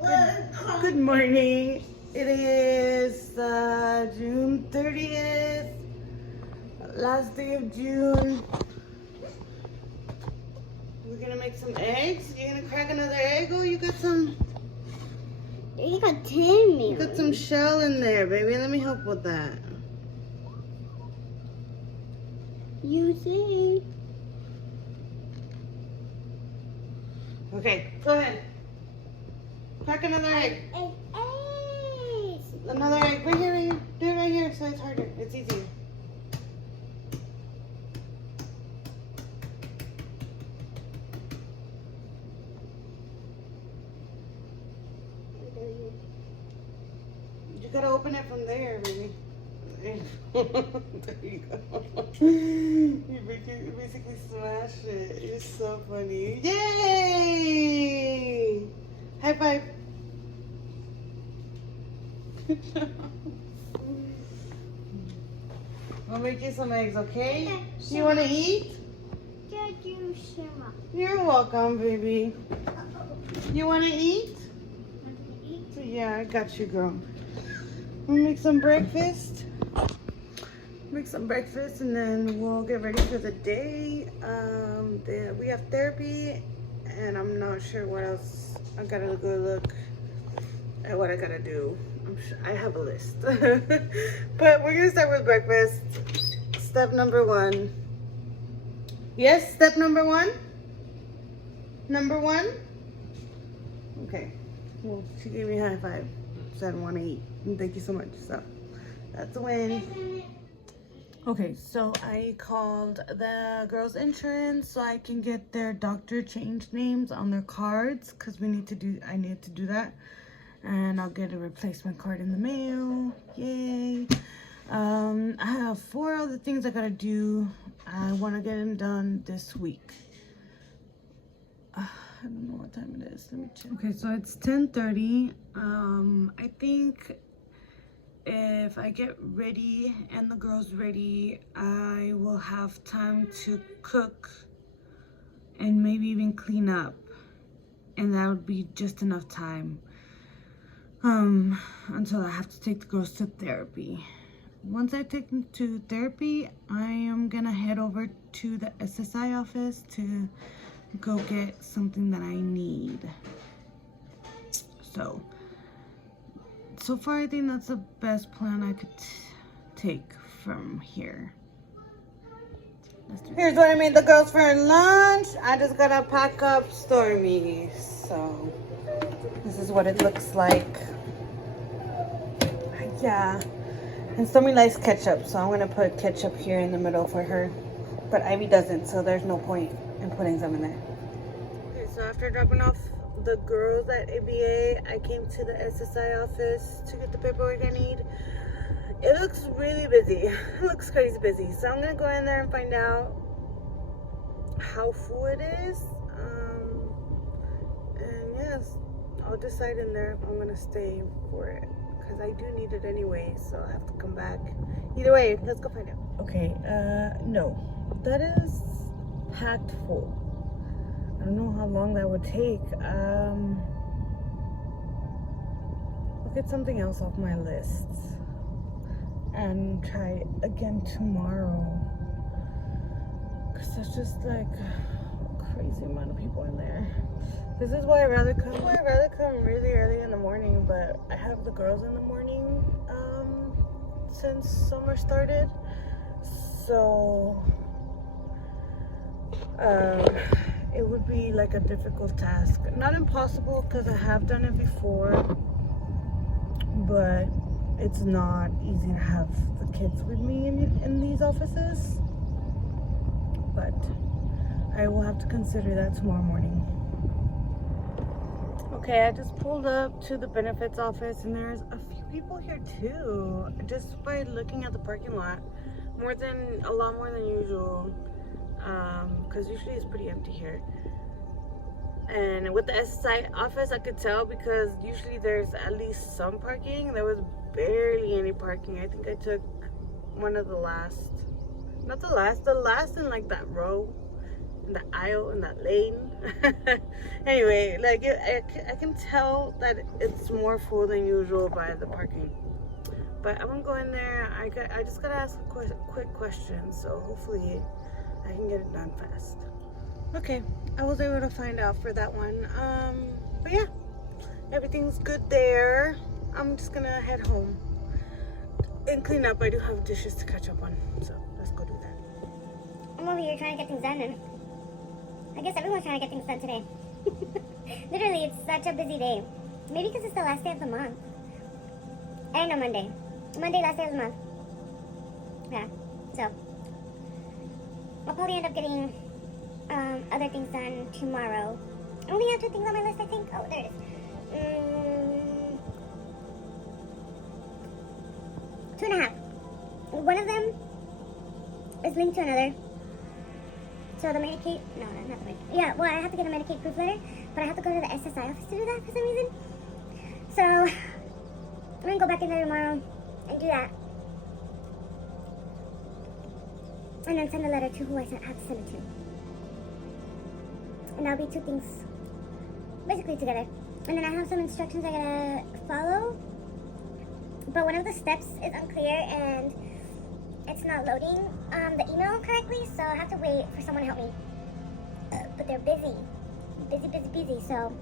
Good morning. It is June 30th, last day of June. We're gonna make some eggs. You gonna crack another egg? Oh, you got some. You got 10 You got some shell in there, baby. Let me help with that. You see? Okay, go ahead. Crack another egg. Another egg. Right here, right here. Do it right here so it's harder. It's easier. You gotta open it from there, baby. There you go. You basically smashed it. You're so funny. Yay! High five. Good job. I'll make you some eggs, okay? You wanna eat? You're welcome, baby. You wanna eat? Yeah, I got you, girl. We'll make some breakfast. Make some breakfast and then we'll get ready for the day. We have therapy and I'm not sure what else. I gotta go look at what I gotta do. I have a list. But we're gonna start with breakfast. Step number 1. Yes, step number 1? Number 1? Okay. Well, she gave me a high five. So I don't want to eat. And thank you so much. So that's a win. Okay, so I called the girls' insurance so I can get their doctor changed names on their cards because I need to do that. And I'll get a replacement card in the mail. Yay. I have 4 other things I gotta do. I want to get them done this week. I don't know what time it is. Let me check. Okay, so it's 10:30. I think if I get ready and the girls ready, I will have time to cook and maybe even clean up. And that would be just enough time until I have to take the girls to therapy. Once I take them to therapy, I am gonna head over to the SSI office to go get something that I need. So far I think that's the best plan I could take from here. Here's what I made the girls for lunch. I just gotta pack up Stormy. So this is what it looks like. Yeah, and Stormy likes ketchup, so I'm gonna put ketchup here in the middle for her, but Ivy doesn't, so there's no point in putting some in there. Okay, so after dropping off the girls at ABA, I came to the SSI office to get the paperwork I need. It looks really busy. It looks crazy busy. So I'm gonna go in there and find out how full it is. And yes, I'll decide in there if I'm gonna stay for it. Because I do need it anyway, so I have to come back. Either way, let's go find out. Okay, no. That is packed full. I don't know how long that would take. I'll get something else off my list and try again tomorrow. Because there's just like a crazy amount of people in there. This is why I'd rather come really early in the morning, but I have the girls in the morning since summer started. So it would be like a difficult task. Not impossible because I have done it before, but it's not easy to have the kids with me in these offices. But I will have to consider that tomorrow morning. Okay, I just pulled up to the benefits office and there's a few people here too. Just by looking at the parking lot, a lot more than usual. Because usually it's pretty empty here. And with the SSI office, I could tell because usually there's at least some parking. There was barely any parking. I think I took one of the last, not the last in like that row. in the aisle, in that lane. Anyway, like I can tell that it's more full than usual by the parking. But I'm gonna go in there. I just gotta ask a quick question, so hopefully I can get it done fast. Okay, I was able to find out for that one. But yeah, everything's good there. I'm just gonna head home and clean up. I do have dishes to catch up on, so let's go do that. I'm over here trying to get things done, and I guess everyone's trying to get things done today. Literally, it's such a busy day. Maybe because it's the last day of the month. And on Monday. Monday, last day of the month. Yeah, so I'll probably end up getting other things done tomorrow. I only have 2 things on my list, I think. Oh, there it is. 2.5. One of them is linked to another. So the Medicaid, no, not the Medicaid. Yeah, well, I have to get a Medicaid proof letter, but I have to go to the SSI office to do that for some reason. So I'm gonna go back in there tomorrow and do that. And then send a letter to who I have to send it to. And that'll be 2 things basically together. And then I have some instructions I gotta follow. But one of the steps is unclear and it's not loading the email correctly, so I have to wait for someone to help me. But they're busy. Busy, so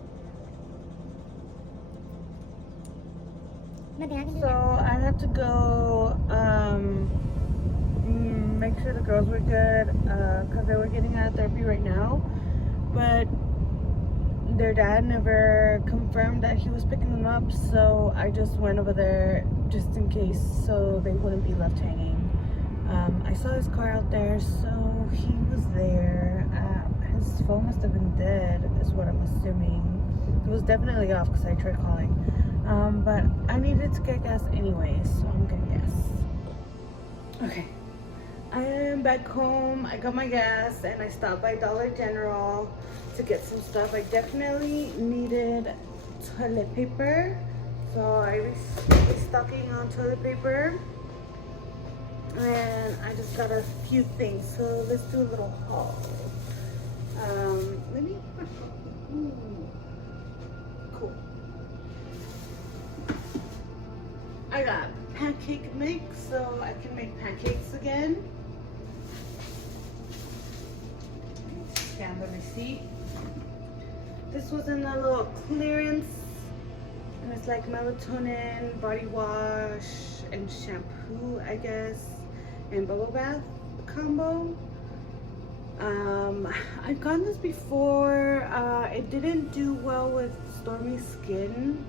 nothing I can do. So I had to go make sure the girls were good because they were getting out of therapy right now, but their dad never confirmed that he was picking them up, so I just went over there just in case so they wouldn't be left hanging. I saw his car out there, so he was there. His phone must have been dead is what I'm assuming. It was definitely off because I tried calling. But I needed to get gas anyway, so I'm getting gas. Okay, I am back home. I got my gas and I stopped by Dollar General to get some stuff. I definitely needed toilet paper, so I was restocking on toilet paper. And I just got a few things, so let's do a little haul. Let me. Ooh, cool. I got pancake mix, so I can make pancakes again. Scan the receipt. This was in a little clearance, and it's like melatonin, body wash, and shampoo, I guess, and bubble bath combo. I've gotten this before. It didn't do well with Stormy's skin,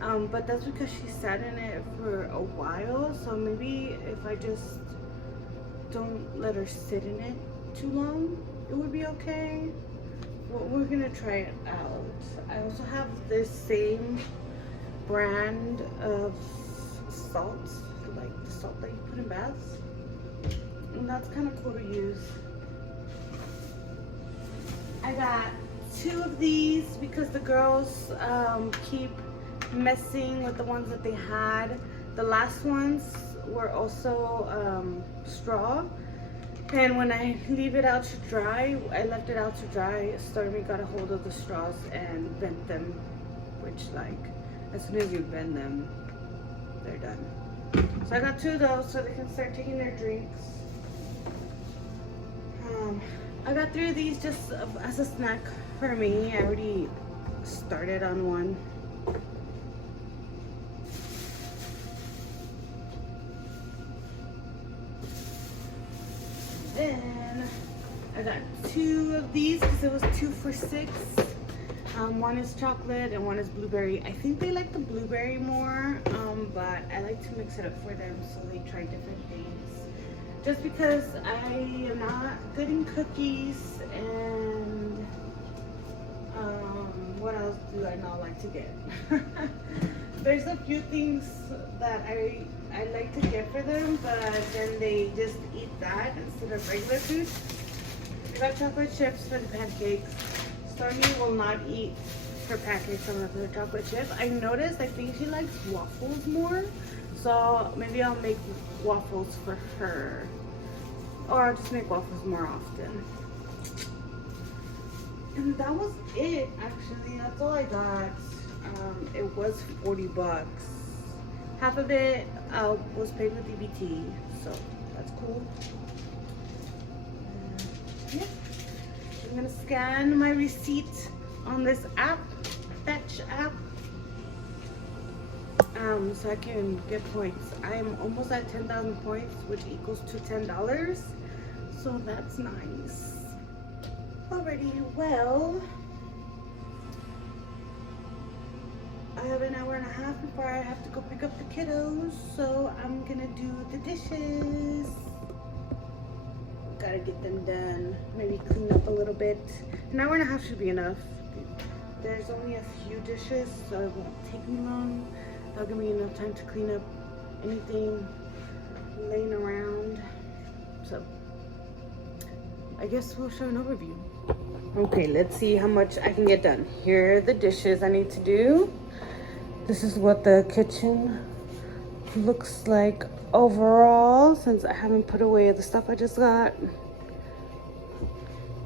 but that's because she sat in it for a while, so maybe if I just don't let her sit in it too long, it would be okay. Well, we're gonna try it out. I also have this same brand of salt, like the salt that you put in baths, and that's kind of cool to use. I got 2 of these because the girls keep messing with the ones that they had. The last ones were also straw, and when I leave it out to dry, I left it out to dry, Stormy got a hold of the straws and bent them, which, like, as soon as you bend them, they're done. So I got 2 of those so they can start taking their drinks. I got 3 of these just as a snack for me. I already started on one. Then I got 2 of these because it was 2 for $6. One is chocolate and one is blueberry. I think they like the blueberry more, but I like to mix it up for them so they try different things. Just because I am not good in cookies, and what else do I not like to get? There's a few things that I like to get for them, but then they just eat that instead of regular food. I got chocolate chips for the pancakes. Stormy will not eat her pancakes unless they're chocolate chip. I noticed, I think she likes waffles more, so maybe I'll make waffles for her, or I'll just make waffles more often. And that was it, actually. That's all I got. It was $40. Half of it was paid with EBT, so that's cool. Yeah. I'm gonna scan my receipt on this app, Fetch app, so I can get points. I'm almost at 10,000 points, which equals to $10. So that's nice. Alrighty, well, I have an hour and a half before I have to go pick up the kiddos, so I'm gonna do the dishes. Gotta get them done. Maybe clean up a little bit. An hour and a half should be enough. There's only a few dishes, so it won't take me long. That'll give me enough time to clean up anything laying around. So I guess we'll show an overview. Okay, let's see how much I can get done. Here are the dishes I need to do. This is what the kitchen looks like overall, since I haven't put away the stuff I just got.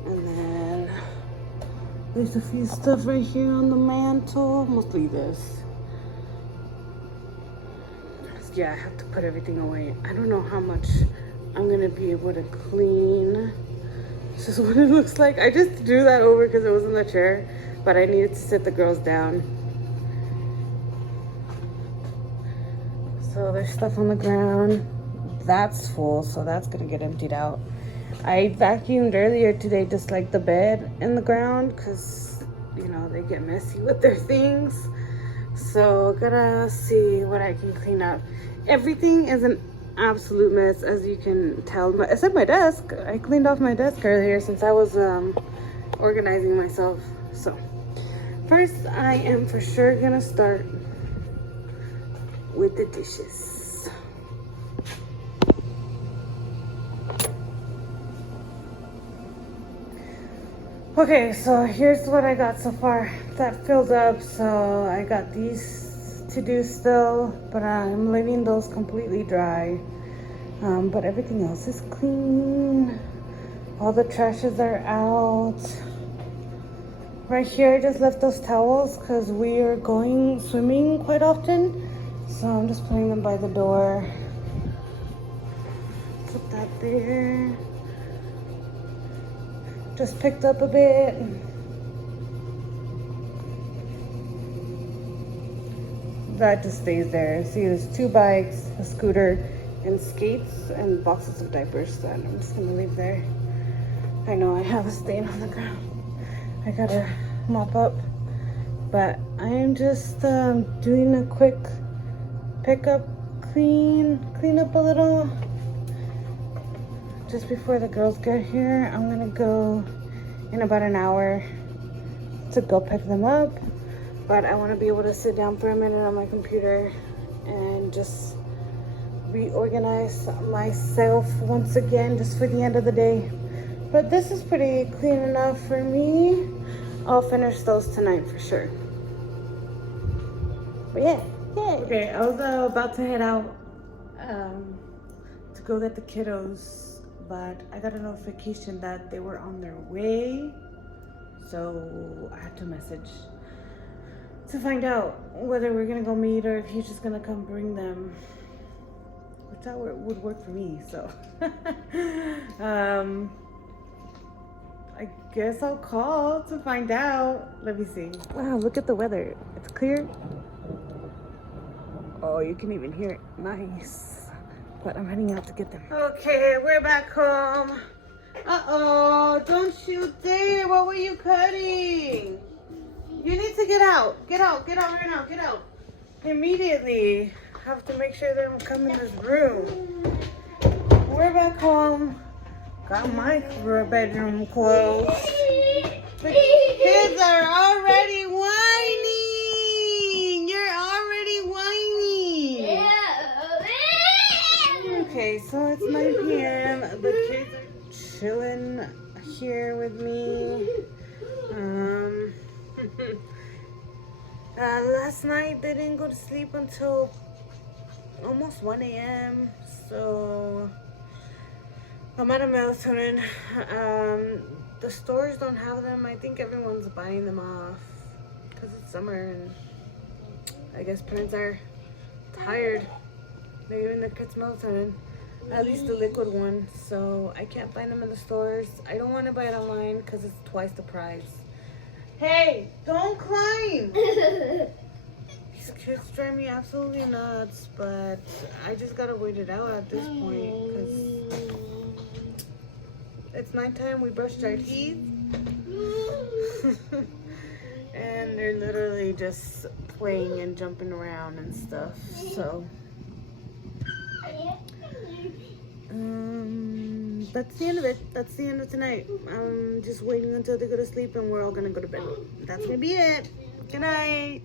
And then there's a few stuff right here on the mantle, mostly this. Yeah, I have to put everything away. I don't know how much I'm gonna be able to clean. This is what it looks like. I just drew that over because it was in the chair, but I needed to sit the girls down. So there's stuff on the ground. That's full, so that's gonna get emptied out. I vacuumed earlier today, just like the bed and the ground, because you know they get messy with their things. So gotta see what I can clean up. Everything is an absolute mess, as you can tell, except my desk. I cleaned off my desk earlier since I was organizing myself. So first, I am for sure gonna start with the dishes. Okay, so here's what I got so far. That filled up, so I got these to do still, but I'm leaving those completely dry. But everything else is clean. All the trashes are out. Right here, I just left those towels because we are going swimming quite often. So I'm just putting them by the door. Put that there. Just picked up a bit. That just stays there. See, there's 2 bikes, a scooter, and skates, and boxes of diapers that I'm just gonna leave there. I know I have a stain on the ground. I gotta mop up. But I am just doing a quick pickup, clean up a little. Just before the girls get here, I'm gonna go in about an hour to go pick them up. But I want to be able to sit down for a minute on my computer and just reorganize myself once again, just for the end of the day. But this is pretty clean enough for me. I'll finish those tonight for sure. But yeah. Okay, I was about to head out to go get the kiddos, but I got a notification that they were on their way, so I had to message to find out whether we're gonna go meet or if he's just gonna come bring them, which that would work for me. So I guess I'll call to find out. Let me see. Wow, look at the weather. It's clear. Oh, you can even hear it. Nice. But I'm heading out to get them. Okay, we're back home. Uh-oh, don't you dare. What were you cutting? You need to get out. Get out right now. Get out. Immediately. Have to make sure they don't come in this room. We're back home. Got my bedroom closed. The kids are already whining. You're already whining. Okay, so it's 9 p.m. The kids are chilling here with me. Last night they didn't go to sleep until almost 1 a.m. So I'm at a melatonin. the stores don't have them. I think everyone's buying them off because it's summer and I guess parents are tired. They're giving their kids melatonin, at least the liquid one. So I can't find them in the stores. I don't want to buy it online because it's twice the price. Hey, don't climb! These kids drive me absolutely nuts, but I just gotta wait it out at this point because it's nighttime. We brushed our teeth. And they're literally just playing and jumping around and stuff. So that's the end of it. That's the end of tonight. I'm just waiting until they go to sleep and we're all gonna go to bed. That's gonna be it. Good night.